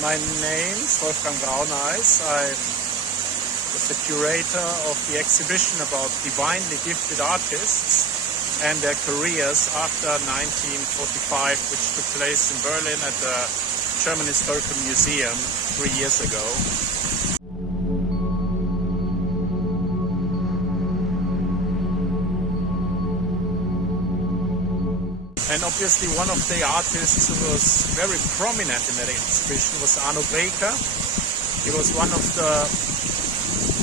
My name is Wolfgang BRAUNEIS. I'm the curator of the exhibition about divinely gifted artists and their careers after 1945, which took place in Berlin at the German Historical Museum 3 years ago. And obviously one of the artists who was very prominent in that exhibition was Arno BREKER. He was one of the,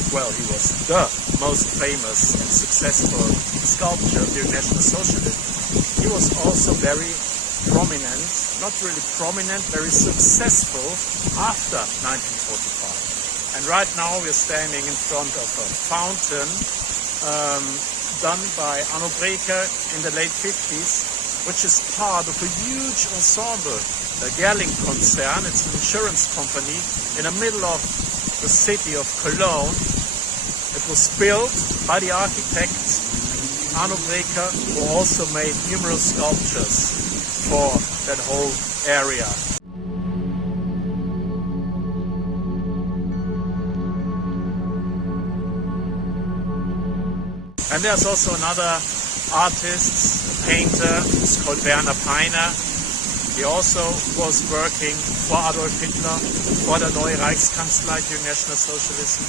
he was the most famous and successful sculptor during National Socialism. He was also very prominent, not really prominent, very successful after 1945. And right now we're standing in front of a fountain done by Arno BREKER in the late 50s, which is part of a huge ensemble, the Concern. It's an insurance company in the middle of the city of Cologne. It was built by the architect Arno BREKER, who also made numerous sculptures for that whole area. And there's also another artist, a painter, who's called Werner. He also was working for Adolf Hitler, for the Neue Reichskanzlei during National Socialism,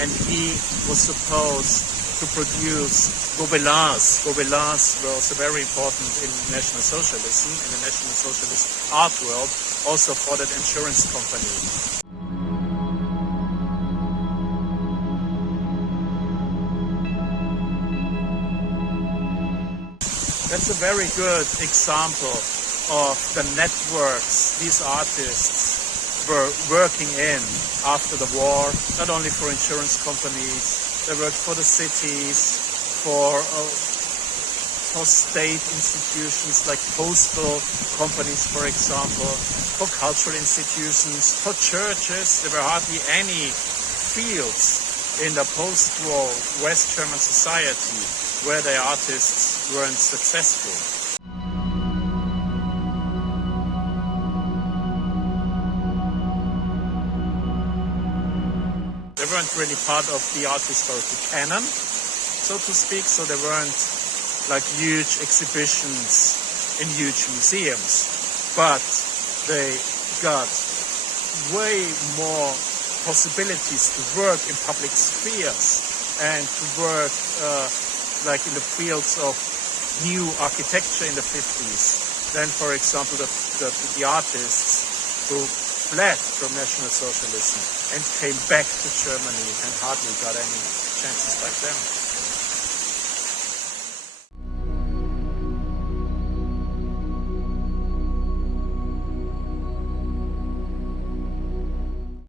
and he was supposed to produce Gobelins. Gobelins were also very important in National Socialism, in the National Socialist art world, also for that insurance company. That's a very good example of the networks these artists were working in after the war, not only for insurance companies, they worked for the cities, for state institutions like postal companies, for example, for cultural institutions, for churches. There were hardly any fields in the post-war West German society where the artists weren't successful. They weren't really part of the art historical canon, so to speak, so there weren't like huge exhibitions in huge museums, but they got way more possibilities to work in public spheres and to work like in the fields of new architecture in the 50s. Then, for example, the artists who fled from National Socialism and came back to Germany and hardly got any chances back then.